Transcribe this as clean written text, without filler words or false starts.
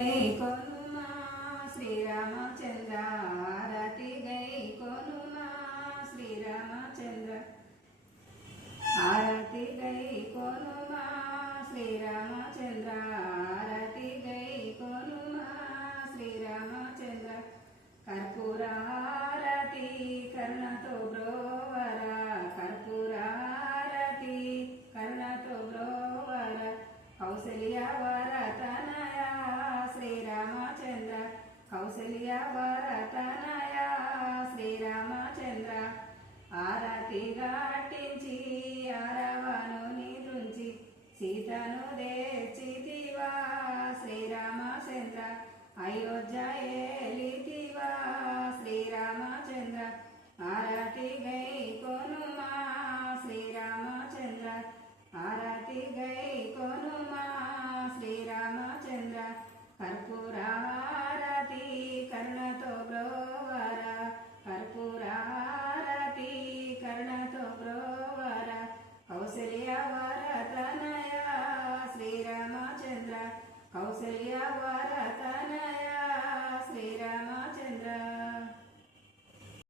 कोनुमा श्रीरामचंद्र आरती गई कोनुमा श्रीरामचंद्र आरती गई कोनुमा श्रीरामचंद्र आरती गई कोनुमा श्रीरामचंद्र कर्पूर आरती कर्णतो ब्रोवरा कर्पूर आरती कर्णतो ब्रोवरा कौसल्या वरतनया श्रीरामचंद्र कौसल्या वरतनया श्रीरामचंद्र आरती घाटिंची आरवनु निद्रुंची सीतनु देचितिवा श्रीरामचंद्र अयोध्या एलितिवा श्रीरामचंद्र आरती गई कोनुमा श्रीरामचंद्र आरती गई कोनुमा श्रीरामचंद्र कर्पूर आरती कर्णतो ब्रोवरा कर्पूर आरती कर्णतो ब्रोवरा कौसल्या वरतनया श्रीरामचंद्र कौसल्या वरतनया श्रीरामचंद्र